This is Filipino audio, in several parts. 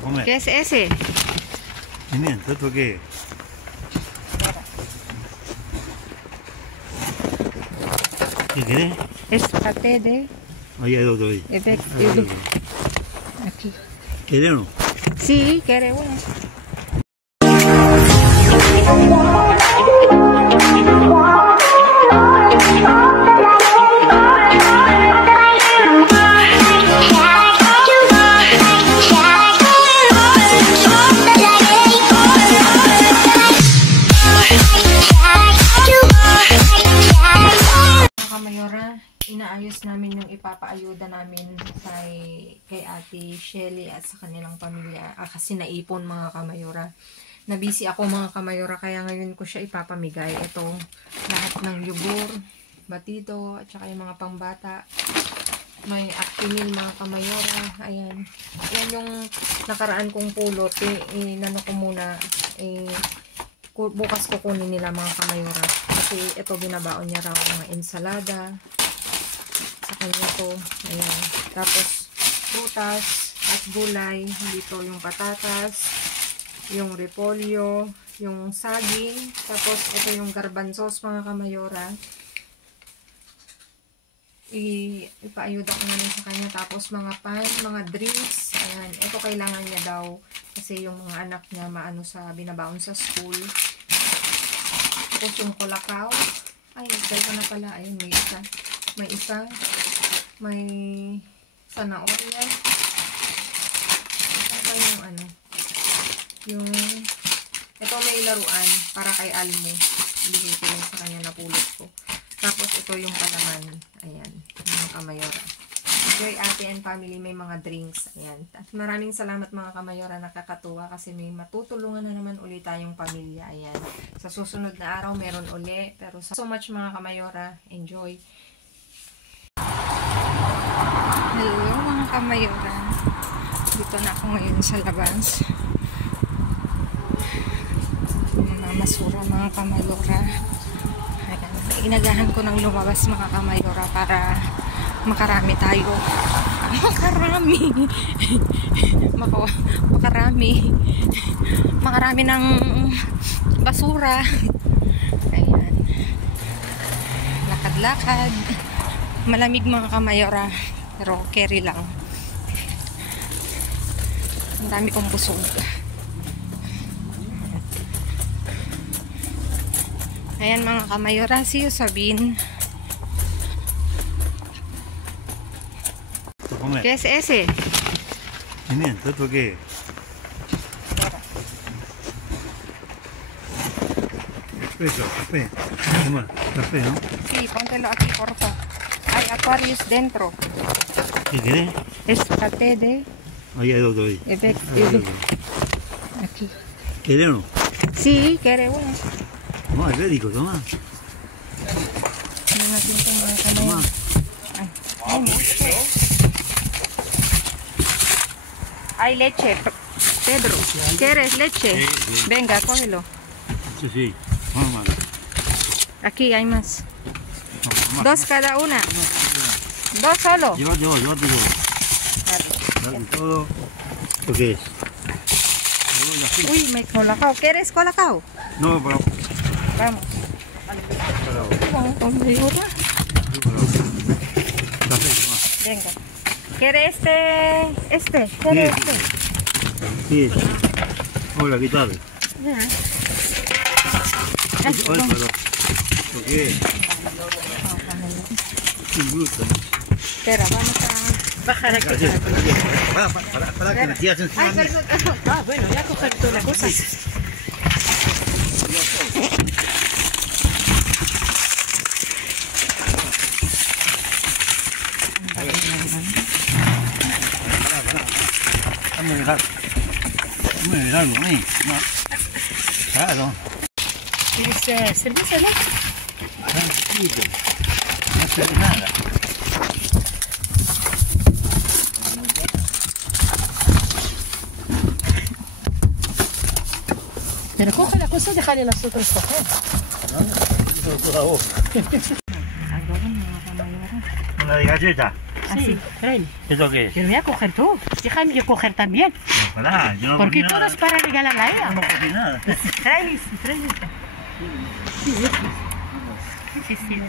comer. ¿Qué es ese? Pimiento, ¿esto qué es? ¿Qué querés? Es paté de... Ahí hay otro ahí. Aquí. ¿Querés o no? Sí, quiere uno. Mayora, inaayos namin yung ipapaayuda namin kay Ate Shelly at sa kanilang pamilya. Kasi naipon mga kamayora. Nabisi ako mga kamayora, kaya ngayon ko siya ipapamigay. Ito, lahat ng yugor, batido, at saka yung mga pangbata. May Actimel mga kamayora. Ayan. Ayan yung nakaraan kong pulot. Inano ko muna. Bukas kukunin nila mga kamayora. Kasi ito binabaon niya raw mga ensalada. Sa kanya to. Ayan. Tapos prutas at gulay. Dito yung patatas, yung repolyo, yung saging. Tapos ito yung garbanzos mga kamayora. Ipaayuda ko naman sa kanya. Tapos mga pan, mga drinks. Ayan. Ito kailangan niya daw. Kasi yung mga anak niya maano sa binabaon sa school. Tapos yung kulakaw. Ay, dalawa na pala. Ayun, may isa. May isa. May zanahoria. Ito pa yung ano. Yung ito may laruan para kay Almo. Ibigay ko lang sa kanya na pulot ko. Tapos ito yung palaman. Ayan. Mga kamayora. Enjoy Ate and family, may mga drinks. Ayan. At maraming salamat mga kamayora, nakakatuwa kasi may matutulungan na naman ulit tayong pamilya. Ayan. Sa susunod na araw, meron uli. Pero so much mga kamayora. Enjoy. Hello mga kamayora. Dito na ako ngayon sa labas. Mga masura mga kamayora. Ayan. Inagahan ko ng lumabas mga kamayora para makarami tayo. Makarami ng basura. Ayan. Lakad-lakad. Malamig mga kamayora. Pero carry lang. Ang dami kong busog. Ayan mga kamayora. See you sa bin. ¿Qué es ese? Pimiento, ¿esto qué es? Eso, café. Toma, café, ¿no? Sí, póntelo aquí, porfa. Hay Aquarius dentro. ¿Qué querés? Es paté de... Ahí hay otro ahí. Aquí. ¿Querés o no? Sí, quiere uno. Toma, es rico, toma. Toma. Hay leche, Pedro. ¿Quieres leche? Sí, sí. Venga, cógelo. Sí, sí. Vamos. Aquí hay más. Más. Dos cada una. Dos solo. Llévate todo. Dale todo. ¿Esto qué es? Uy, me colacao. ¿Quieres colacao? No, pero... Vamos. ¿Dónde otra? Café, toma. Venga. ¿Quiere este? ¿Quiere este? Sí. Hola, ¿qué tal? Ya. ¿Esto qué es? Un bruto. Espera, vamos a bajar aquí. Para que me tiras encima. Ay, perdón. Ah, bueno, voy a coger todas las cosas. Vamos a dejar algo ahí. Claro. ¿Quieres cerveza, no? Tranquilo. No hace nada. Pero coge la cosa y dejarle a nosotros coger. Una de galleta. Sí, traen. ¿Esto qué es? Pero voy a coger tú. Déjame yo coger también. Wala, yo no Porque comí todo nada. es para regalar a ella. No comí nada. Trae, trae. Sí, sí.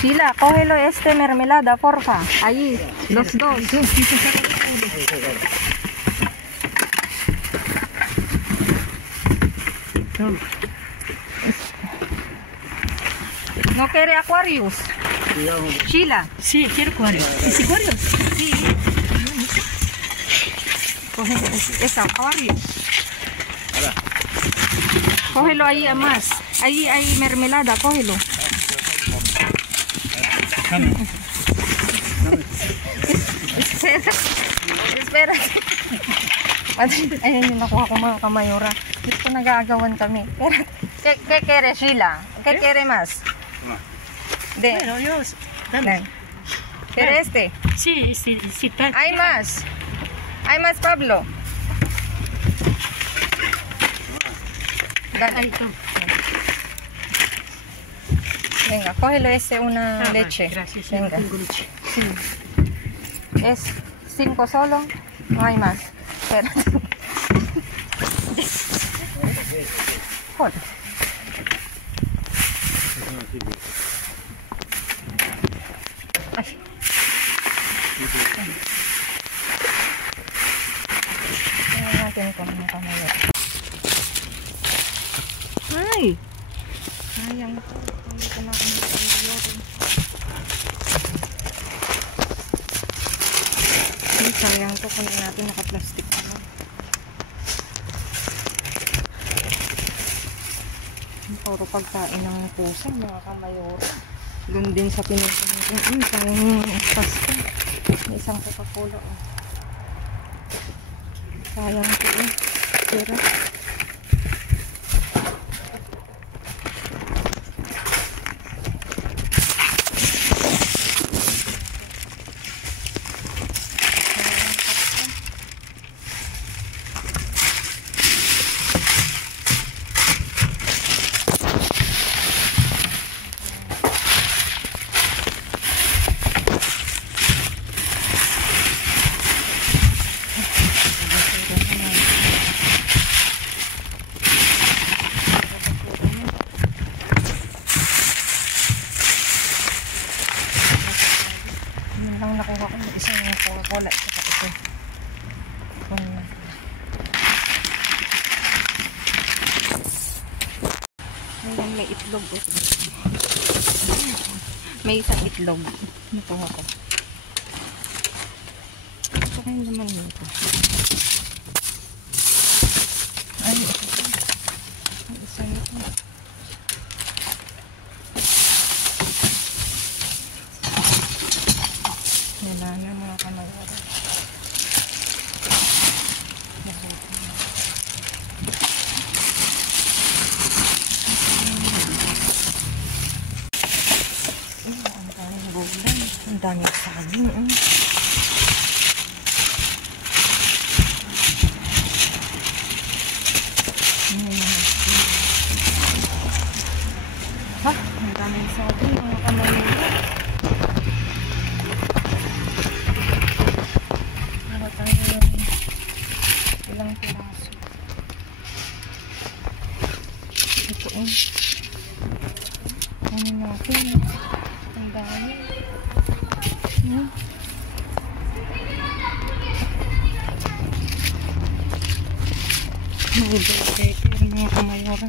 Sheila, cógelo mermelada, porfa. Ahí, los dos. ¿No quiere Aquarius? Sheila, Sí, quiero acuario. ¿Es acuario? sí. Coge esa, Aquarius. Cógelo ahí a más. Ahí hay mermelada, cógelo. Espera. Espera. Ayun yung nakuha ko mga kamayora. Ito nag-aagawan kami. ¿Qué quiere, Sheila? ¿Qué quiere más? De, Bueno, yo... Dame. ¿Quiere este? Sí, sí, sí. Hay más. Hay más, Pablo. Dale. Ahí toma. Venga, cógelo una Ah, leche. Gracias, Venga. no tengo leche. Es 5 solo, no hay más. Espera. Joder. Ay. Tingnan natin ito mga kamayot. Ay! Sayang ito. Hindi ko na kami kamayot. Ay, sayang to. Kunin natin naka-plastic na lang. Puro pagkain ng pusa, mga kamayora. Doon din sa pinunta natin. Sayang yung pasta. May isang Coca-Cola. Oh. Sayang ito eh. Pero, yun lang nakuha ko. Isang Coca-Cola. Saka ito. Ayan, may itlog. May isang itlog. Nakuha ko. Ito kayo naman nito. Ay, ito. Ang isa nito. Wala na mga kamayara. Ang daming gulay. Ang daming saging. Ha? Ang daming saging mga kamayara. Ilang piraso. Ito ano natin. Ang dami. May burger mga kamayora.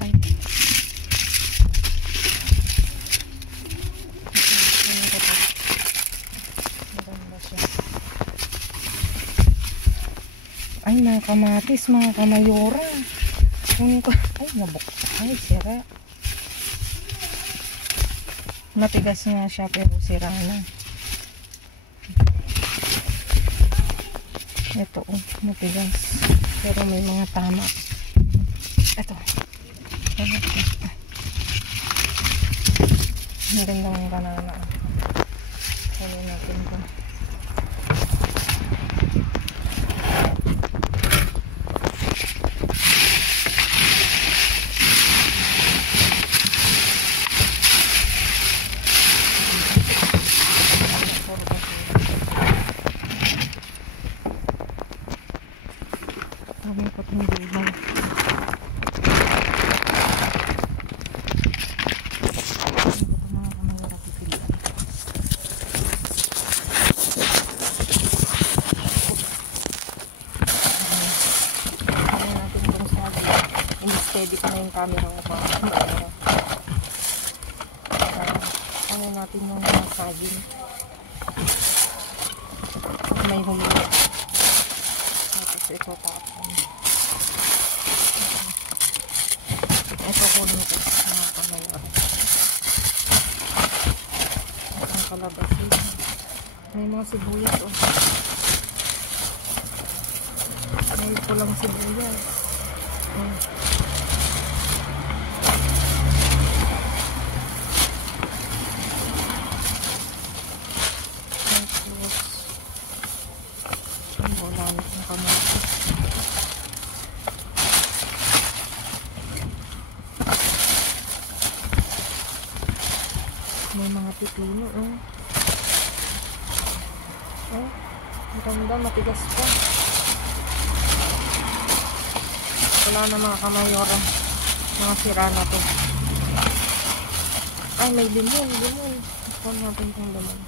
Ay. Maganda siya. Ay, mga kamatis, mga kamayora. Kunin ko. Ay, nabuk. Ay, sira. Matigas nga siya, pero sira na. Ito, matigas. Pero may mga tama. Ito. Ang ganda ng banana. Kunin natin ito. Naka-steady pa na yung camera ko mga kamayora. Ano natin yung massaging. May humili. Tapos ito tapon. Ito kunin ko mga kamayora. Ang kalabasin. May mga sibuyas oh. May pulang sibuyas. May mga pipino oh. Oh, ang ganda, matigas pa. Wala na mga kamayora. Mga sira na to. Ay, may limon. Ito natin itong limon.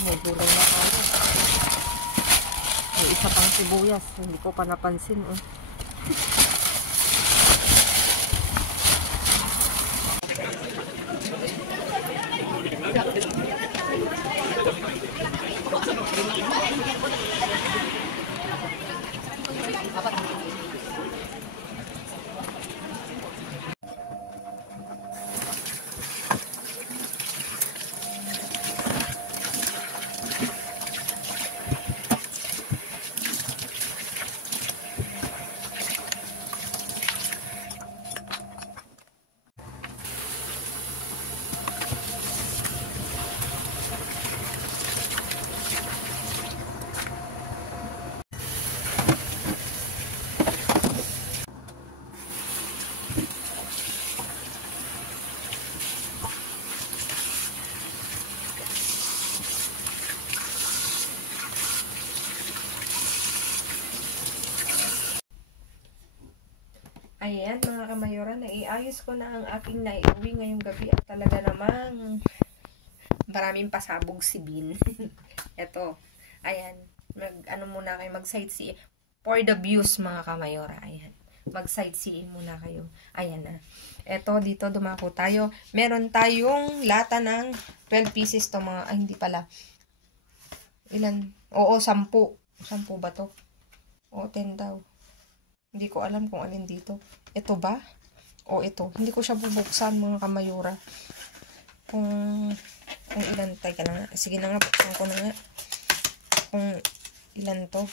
May gulay na tayo. May isa pang sibuyas. Hindi ko pa napansin. Oh. Ayan mga kamayora, naiayos ko na ang aking naiuwi ngayong gabi at talaga namang maraming pasabog si Bin. Ito, ayan, muna kayo, mag-sightseeing for the views mga kamayora, ayan. Mag-sightseeing muna kayo. Ayan na. Ito, dito dumako tayo. Meron tayong lata ng 12 pieces to mga, ay hindi pala. Ilan? Oo, 10. 10 ba to? O, 10 daw. Hindi ko alam kung alin dito. Ito ba? O ito. Hindi ko siya bubuksan mga kamayura. Kung ilan. Teka na nga. Sige na nga. Buksan ko na nga. Kung ilan to.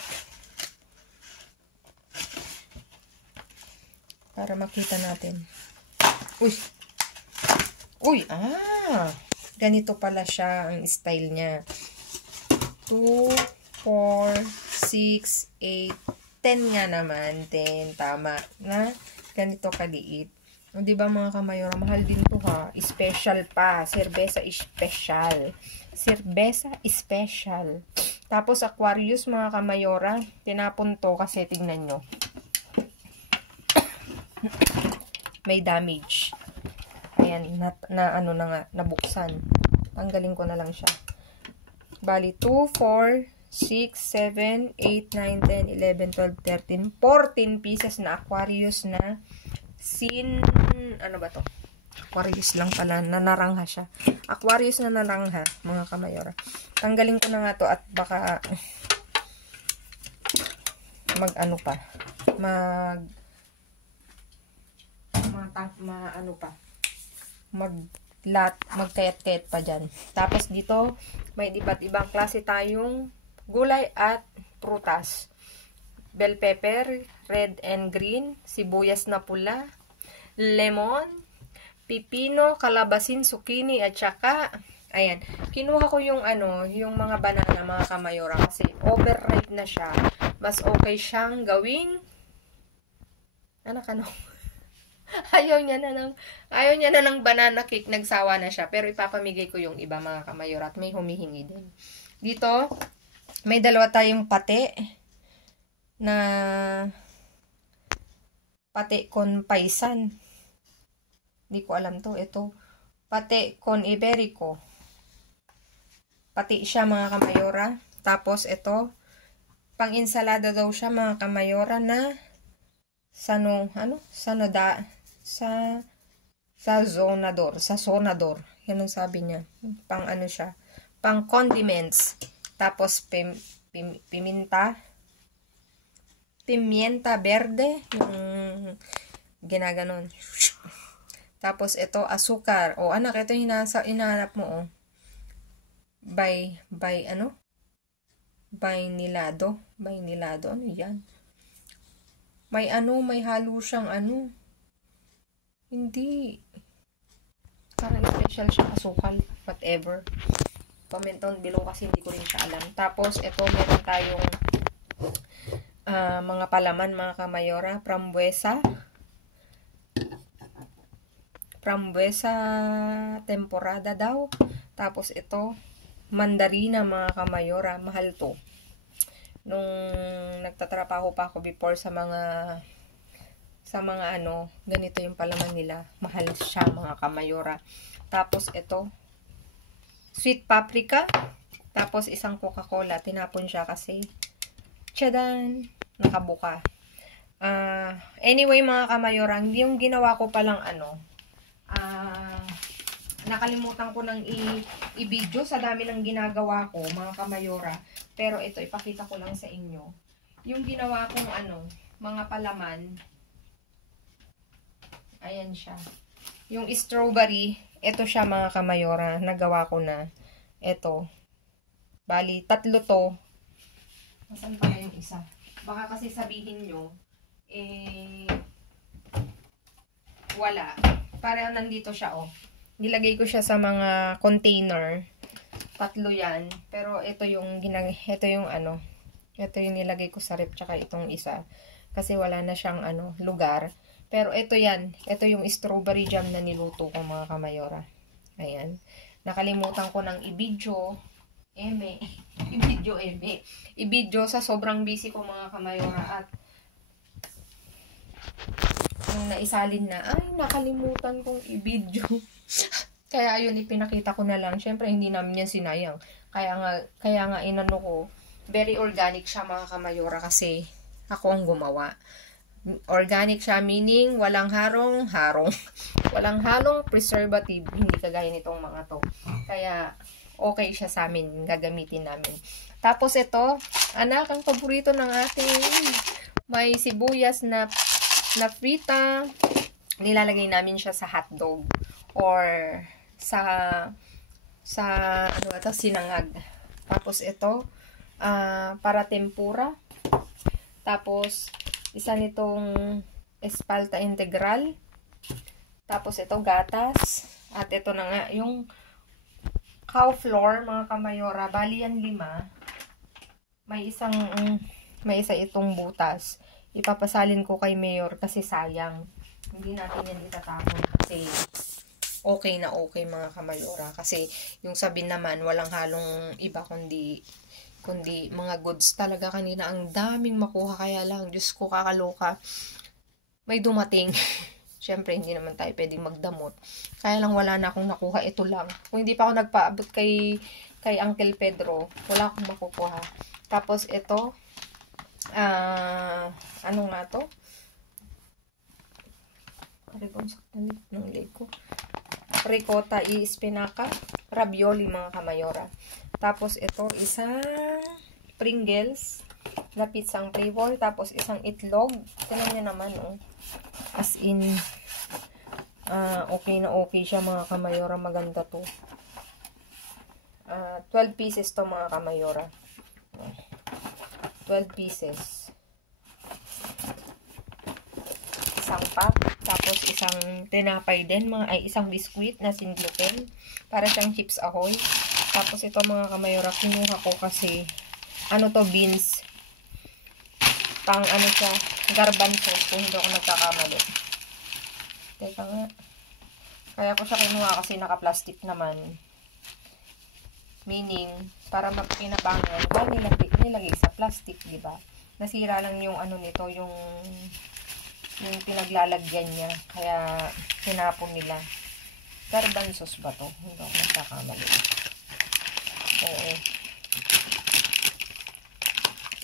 Para makita natin. Uy! Uy! Ganito pala siya ang style niya. 2, 4, 6, 8, 10 nga naman. 10. Tama. Na? Ganito kaliit. O, diba mga kamayora? Mahal din to ha. Special pa. Cerveza special. Cerveza special. Tapos Aquarius mga kamayora. Tinapon to kasi tingnan nyo. May damage. Ayan. Ano na nga. Nabuksan. Tanggalin ko na lang siya. Bali 2, 4, 6, 7, 8, 9, 10, 11, 12, 13, 14 pieces na Aquarius na ano ba to? Aquarius lang pala, na narangha siya. Aquarius na narangha, mga kamayora. Tanggalin ko na nga to at baka magkayat-kayat pa dyan. Tapos dito, may iba't ibang klase tayong gulay at prutas. Bell pepper, red and green, sibuyas na pula, lemon, pipino, kalabasin, zucchini, at saka, ayan, kinuha ko yung yung mga banana mga kamayora kasi overripe na siya. Mas okay siyang gawing, ayaw niya na ng banana cake, nagsawa na siya. Pero ipapamigay ko yung iba mga kamayora at may humihingi din. Dito, may dalawa tayong pate na pate con paisan. Hindi ko alam to. Ito, pate con iberico. Pati siya mga kamayora. Tapos ito, Pang-insalada daw siya mga kamayora na sa sonador. Yan ang sabi niya. Pang ano siya, pang condiments. Tapos pimienta verde, yung ginaganon. Tapos ito asukar. O anak, ito yung hinahanap mo, oh. Bainilado. Ano yan? May halo siyang hindi. Parang special siya, asukal. Whatever. Comment down below kasi hindi ko rin siya alam. Tapos, ito, meron tayong mga palaman, mga kamayora. Frambuesa temporada daw. Tapos, ito, mandarina, mga kamayora. Mahal to. Nung nagtatrabaho pa ako before sa mga ganito yung palaman nila. Mahal siya, mga kamayora. Tapos ito, sweet paprika. Tapos isang Coca-Cola. Tinapon siya kasi, tsadan, nakabuka. Anyway, mga kamayora, yung ginawa ko palang nakalimutan ko ng i-video sa dami ng ginagawa ko, mga kamayora. Pero ito, ipakita ko lang sa inyo. Yung ginawa kong mga palaman, ayan siya. Yung strawberry, ito siya mga kamayora, nagawa ko na. Ito. Bali, 3 to. Nasaan pala yung isa? Baka kasi sabihin nyo, wala. Parang nandito siya, oh. Nilagay ko siya sa mga container. 3 yan. Pero ito yung nilagay ko sa rep, tsaka itong isa. Kasi wala na siyang lugar. Pero ito yan. Ito yung strawberry jam na niluto ko, mga kamayora. Ayan. Nakalimutan ko ng i-video sa sobrang busy ko, mga kamayora. At nung naisalin na, ay, nakalimutan kong i-video. Kaya ayun, ipinakita ko na lang. Siyempre, hindi namin yan sinayang. Kaya nga inano ko, very organic siya, mga kamayora, kasi ako ang gumawa. Organic siya, meaning walang halong preservative, hindi kagaya nitong mga to. Kaya okay siya sa amin, gagamitin namin. Tapos ito, anak, ang paborito ng ating, may sibuyas na frita. Nilalagay namin siya sa hotdog or sa sinangag. Tapos ito, para tempura. Tapos isa nitong espalta integral. Tapos ito gatas. At ito na nga yung cow flour, mga kamayora. Bali yan 5. May isa itong butas. Ipapasalin ko kay Mayor kasi sayang. Hindi natin yan itatapon kasi okay na okay, mga kamayora. Kasi yung sabin naman, walang halong iba kundi mga goods talaga. Kanina ang daming makuha, kaya lang, Diyos ko, kakaloka. May dumating. Siyempre, hindi naman tayo pwedeng magdamot. Kaya lang wala na akong nakuha. Ito lang. Kung hindi pa ako nagpaabot kay Uncle Pedro, wala akong makukuha. Tapos ito, ano nga to? Ricotta i-spinaka, ravioli, mga kamayora. Tapos ito, isang Pringles na pizzang flavor. Tapos isang itlog. Tignan niyo naman, oh. As in, okay na okay siya, mga kamayora. Maganda to. 12 pieces to, mga kamayora. 12 pieces. Isang pack. Tapos isang tinapay din, isang biskuit na sin gluten. Para siyang chips ahoy. Tapos ito, mga kamayora, kinuha ko kasi beans. Pang siya, garbanzos, kung hindi ako nagkakamali. Teka nga. Kaya ko siya kinuha kasi naka-plastic naman. Meaning, para magpinabangan, nilagay sa plastic, di ba? Nasira lang yung nito, yung pinaglalagyan niya. Kaya, tinapon nila. Garbanzos ba to? Hindi ako nagkakamali. Oo.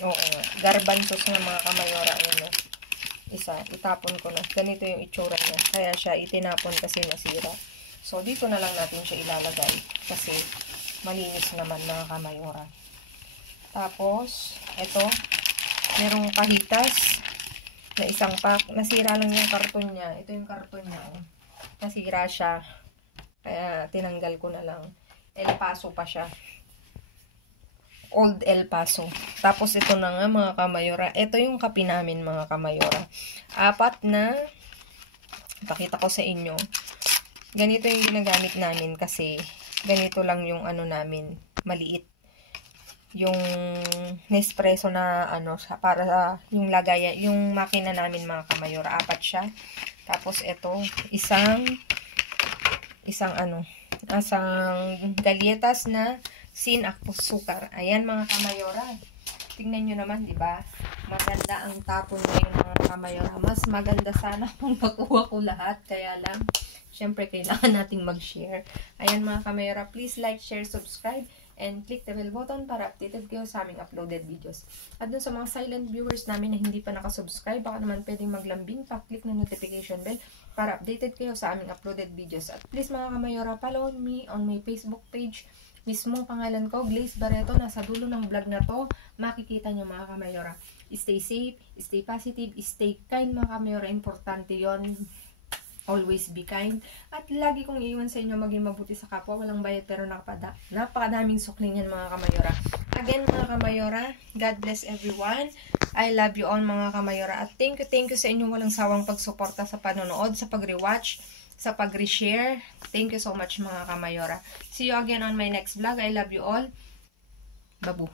Oo nga. Garbanzos ng mga kamayora. Ayan o. Isa. Itapon ko na. Ganito yung itsura niya. Kaya siya itinapon kasi nasira. So, dito na lang natin siya ilalagay. Kasi malinis naman mga kamayora. Tapos, ito. Merong pahitas na isang pack. Nasira lang yung karton niya. Ito yung karton niya. Oh. Nasira siya. Kaya tinanggal ko na lang. El Paso pa siya. Old El Paso. Tapos ito na nga mga kamayora. Ito yung kape namin mga kamayora. 4 na. Pakita ko sa inyo. Ganito yung ginagamit namin kasi ganito lang yung ano namin. Maliit. Yung Nespresso na ano para yung lagay, yung makina namin mga kamayora. 4 siya. Tapos ito isang galletas na sin sukar. Ayan mga kamayora. Tingnan nyo naman, di ba? Maganda ang tapon ngayon mga kamayora. Mas maganda sana kung makuha ko lahat. Kaya lang, syempre kailangan nating mag-share. Ayan mga kamayora, please like, share, subscribe, and click the bell button para updated kayo sa aming uploaded videos. At dun sa mga silent viewers namin na hindi pa nakasubscribe, baka naman pwedeng maglambing pa, click na notification bell para updated kayo sa aming uploaded videos. At please mga kamayora, follow me on my Facebook page. Mismo pangalan ko, Glaze Barreto. Nasa dulo ng vlog na to, makikita nyo mga kamayora. Stay safe, stay positive, stay kind mga kamayora. Importante yon. Always be kind. At lagi kong iiwan sa inyo maging mabuti sa kapwa. Walang bayad pero napakadaming sukling yan mga kamayora. Again mga kamayora, God bless everyone. I love you all mga kamayora. At thank you sa inyong walang sawang pagsuporta sa panonood, sa pag-rewatch, sa pag-reshare. Thank you so much mga kamayora. See you again on my next vlog. I love you all. Babu.